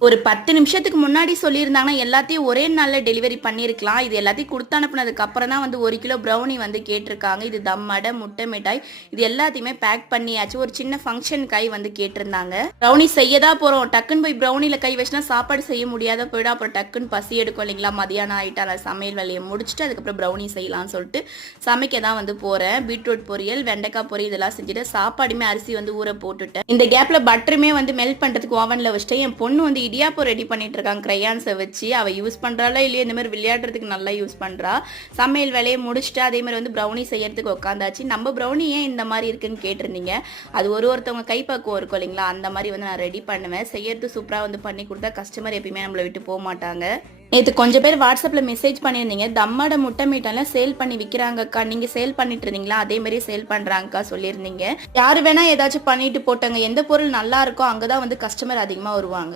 ஒரு பத்து நிமிஷத்துக்கு முன்னாடி சொல்லியிருந்தாங்கன்னா எல்லாத்தையும் ஒரே நாளில் டெலிவரி பண்ணியிருக்கலாம். இது எல்லாத்தையும் கொடுத்து அனுப்புனதுக்கு அப்புறம் தான் வந்து ஒரு கிலோ ப்ரௌனி வந்து கேட்டிருக்காங்க. இது தம் அடை முட்டை மிட்டாய் இது எல்லாத்தையுமே பேக் பண்ணியாச்சு. ஒரு சின்ன ஃபங்க்ஷன் கை வந்து கேட்டிருந்தாங்க. ப்ரௌனி செய்ய தான் போகிறோம் டக்குன்னு போய் ப்ரௌனியில் கை வச்சுனா சாப்பாடு செய்ய முடியாத போயிடும். அப்புறம் டக்குன்னு பசி எடுக்கும் இல்லைங்களா? மதியானம் ஆகிட்டா நான் சமையல் வேலையை முடிச்சுட்டு அதுக்கப்புறம் ப்ரௌனி செய்யலாம்னு சொல்லிட்டு சமைக்க தான் வந்து போகிறேன் பீட்ரூட் பொரியல் வெண்டைக்காய் பொரியல் இதெல்லாம் செஞ்சுட்டு சாப்பாடுமே அரிசி வந்து ஊற போட்டுட்டேன். இந்த கேப்பில் பட்டருமே வந்து மெல்ட் பண்ணுறதுக்கு ஓவனில் வச்சுட்டு என் பொண்ணு வந்து இடியாப்பம் ரெடி பண்ணிட்டு இருக்காங்க க்ரையான்ஸை வச்சு அவள் யூஸ் பண்ணுறாளா இல்லையா? இந்த மாதிரி விளையாடுறதுக்கு நல்லா யூஸ் பண்ணுறா சமையல் வேலையை முடிச்சுட்டு அதே மாதிரி வந்து ப்ரௌனி செய்யறதுக்கு உட்காந்தாச்சு நம்ம ப்ரௌனி ஏன் இந்த மாதிரி இருக்குன்னு கேட்டிருந்தீங்க? அது ஒரு ஒருத்தவங்க கைப்பக்குவம் இருக்கும் இல்லைங்களா? அந்த மாதிரி வந்து நான் ரெடி பண்ணுவேன். செய்யறது சூப்பராக வந்து பண்ணி கொடுத்தா கஸ்டமர் எப்பயுமே நம்மளை விட்டு போக மாட்டாங்க. நேற்று கொஞ்சம் பேர் வாட்ஸ்அப்பில் மெசேஜ் பண்ணியிருந்தீங்க. தம்மோட முட்டை மீட்டெல்லாம் சேல் பண்ணி விற்கிறாங்கக்கா நீங்கள் சேல் பண்ணிட்டு இருந்தீங்களா அதே மாதிரி சேல் பண்ணுறாங்கக்கா சொல்லியிருந்தீங்க. யார் வேணால் ஏதாச்சும் பண்ணிட்டு போட்டாங்க. எந்த பொருள் நல்லா இருக்கோ அங்கே தான் வந்து கஸ்டமர் அதிகமாக வருவாங்க.